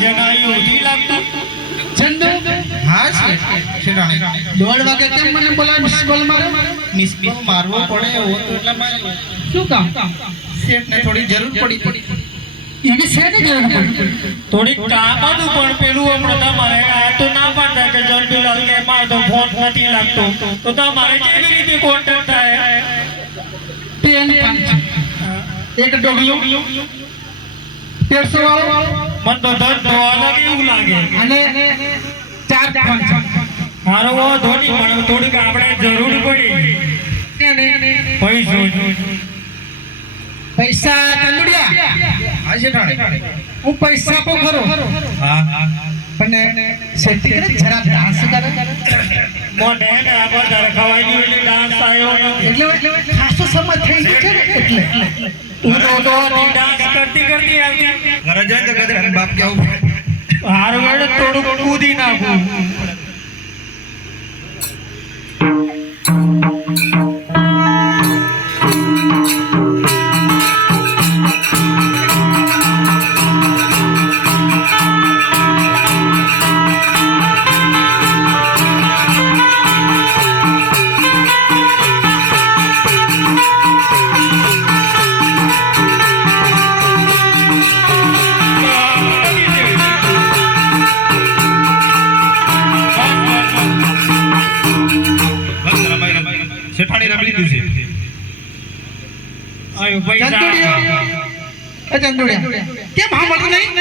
ભજન આવ્યું ઉધી લાગતું ચંદુ હા છે શેઠાણી 1:30 વાગે કેમ મને બોલાય મિસ કોલ મારો મિસ કોલ મારવો પડે એવો તો એટલા માર્યો શું કામ શેઠને થોડી જરૂર પડી એને શેને જરૂર પડી થોડીક કામ હતું પણ પેલું હમણાં તમારે આ તો ના પાડતા કે જંતુલાલ કે મારો તો ફોન નથી લાગતો તો તમારે કેવી રીતે કોન્ટેક્ટ થાય પેન એક ડોગલું 150 વાળો મન તો દર્દ થવા લાગે એવું લાગે અને 4 ફોન મારો વો ધોની પણ થોડીક આપણે જરૂર પડી પૈસા કંદુડિયા હા શેઠાણી હું પૈસા આપો ખરો હા પણ સેટી કરે જરા ડાન્સ કરે મોને ને આ બધા ખવાઈ ગયું એટલે ડાન્સ આવ્યો એટલે ખાસો સમય થઈ ગયો છે ને એટલે તો ડાન્સ કરતી કરતી આવી ઘરે જાય તો કદે બાપ કે આવું હાર વેળ થોડું કૂદી નાખું શેઠાણી રમી લીધું છે આયો પૈસા ચંદુડિયા કેમ હા મળતું નહીં